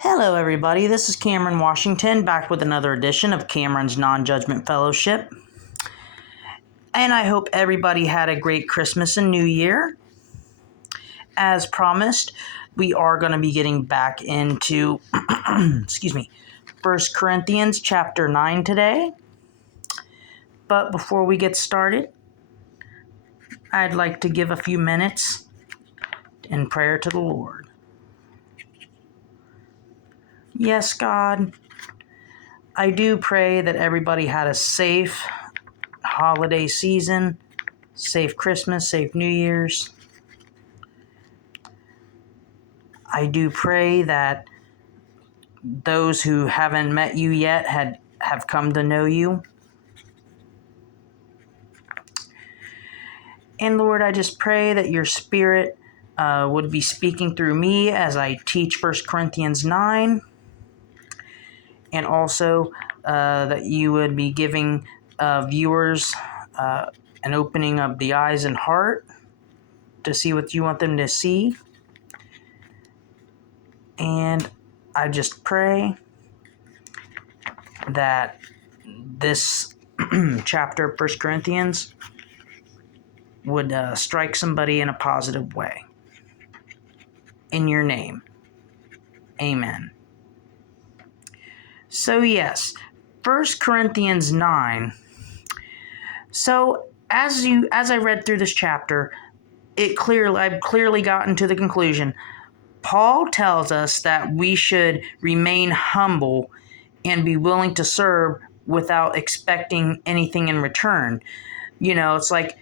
Hello, everybody. This is Cameron Washington back with another edition of Cameron's Non-Judgment Fellowship. And I hope everybody had a great Christmas and New Year. As promised, we are going to be getting back into, 1 Corinthians chapter 9 today. But before we get started, I'd like to give a few minutes in prayer to the Lord. Yes, God, I do pray that everybody had a safe holiday season, safe Christmas, safe New Year's. I do pray that those who haven't met you yet have come to know you. And Lord, I just pray that your Spirit would be speaking through me as I teach 1 Corinthians 9. And also that you would be giving viewers an opening of the eyes and heart to see what you want them to see. And I just pray that this chapter of 1 Corinthians would strike somebody in a positive way. In your name. Amen. So yes, 1 Corinthians 9. So as I read through this chapter, I've clearly gotten to the conclusion. Paul tells us that we should remain humble and be willing to serve without expecting anything in return. You know, it's like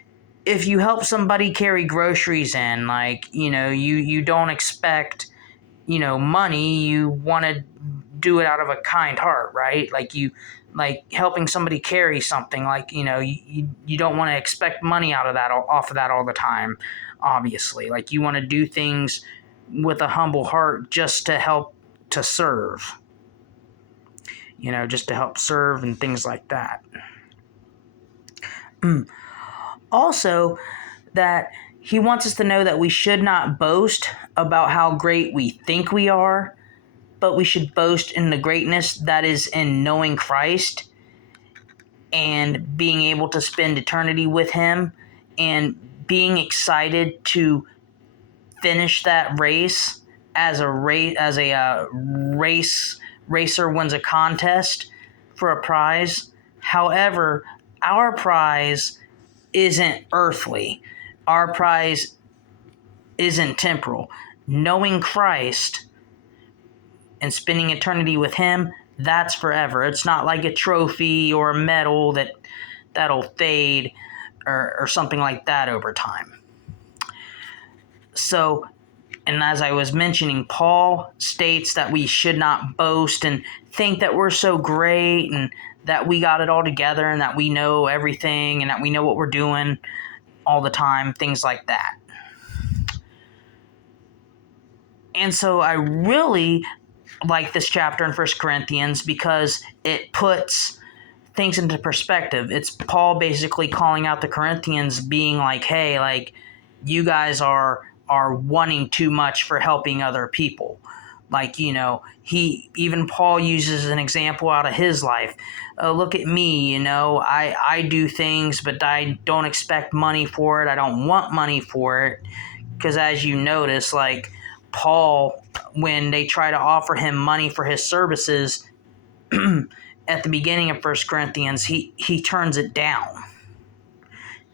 if you help somebody carry groceries in, you don't expect, money. You want to do it out of a kind heart, right? Like helping somebody carry something, you don't want to expect money off of that all the time, obviously. Like you want to do things with a humble heart just to help to serve. Just to help serve and things like that. Also, that he wants us to know that we should not boast about how great we think we are, but we should boast in the greatness that is in knowing Christ and being able to spend eternity with him and being excited to finish that race as a racer wins a contest for a prize. However, our prize isn't earthly. Our prize isn't temporal. Knowing Christ and spending eternity with him, that's forever. It's not like a trophy or a medal that'll fade or something like that over time. So, and as I was mentioning, Paul states that we should not boast and think that we're so great and that we got it all together and that we know everything and that we know what we're doing all the time, things like that. And so I really like this chapter in 1 Corinthians because it puts things into perspective. It's Paul basically calling out the Corinthians, being like, hey, like, you guys are wanting too much for helping other people. Like, even Paul uses an example out of his life. Look at me, I do things, but I don't expect money for it. I don't want money for it. Because as you notice, like, Paul, when they try to offer him money for his services at the beginning of 1 Corinthians, he turns it down.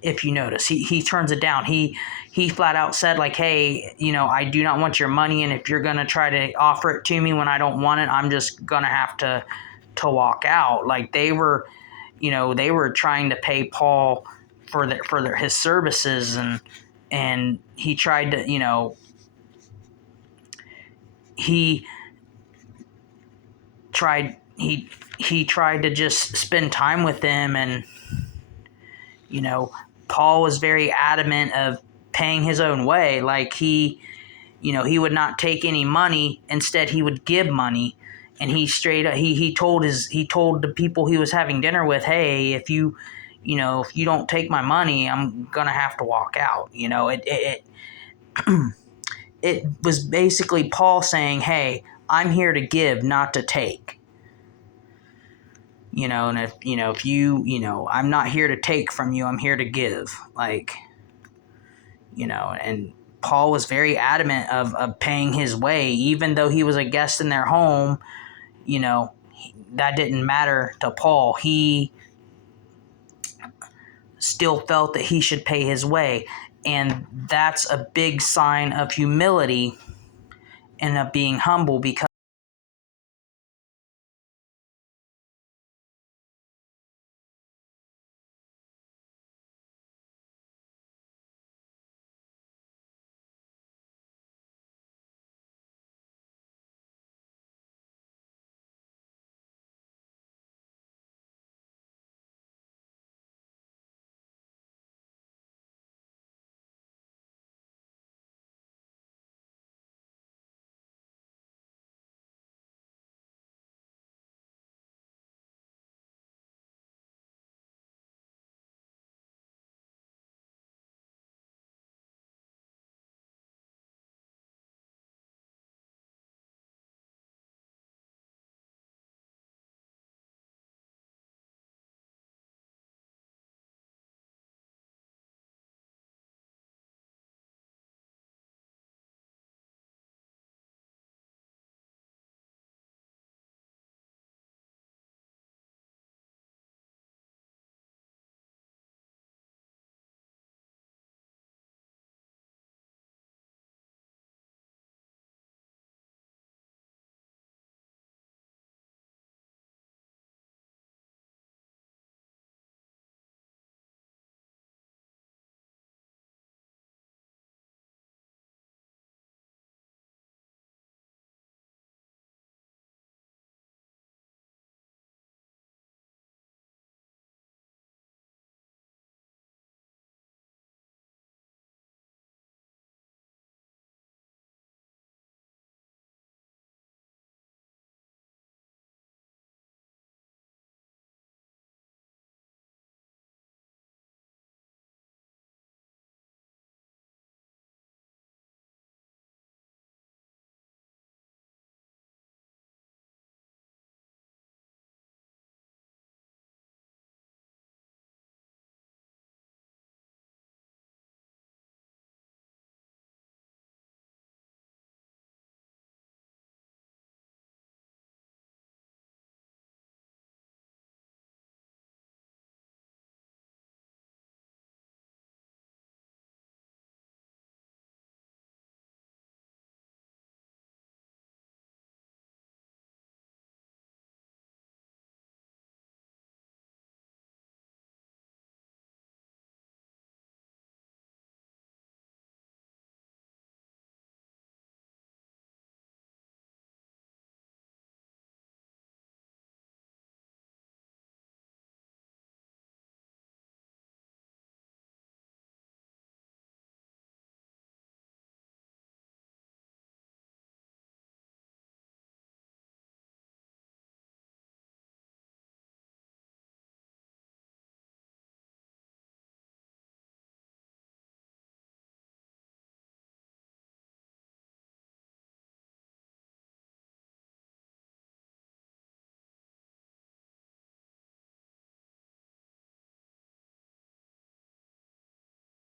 If you notice, he turns it down. He flat out said, like, hey, I do not want your money, and if you're going to try to offer it to me when I don't want it, I'm just going to have to walk out. Like, they were trying to pay Paul for his services, and he tried to, he tried to just spend time with them, and Paul was very adamant of paying his own way. Like he would not take any money. Instead, he would give money, and he told the people he was having dinner with, hey, if you don't take my money, I'm gonna have to walk out. It was basically Paul saying, hey, I'm here to give, not to take. And if you, I'm not here to take from you, I'm here to give. And Paul was very adamant of paying his way, even though he was a guest in their home. That didn't matter to Paul. He still felt that he should pay his way. And that's a big sign of humility and of being humble, because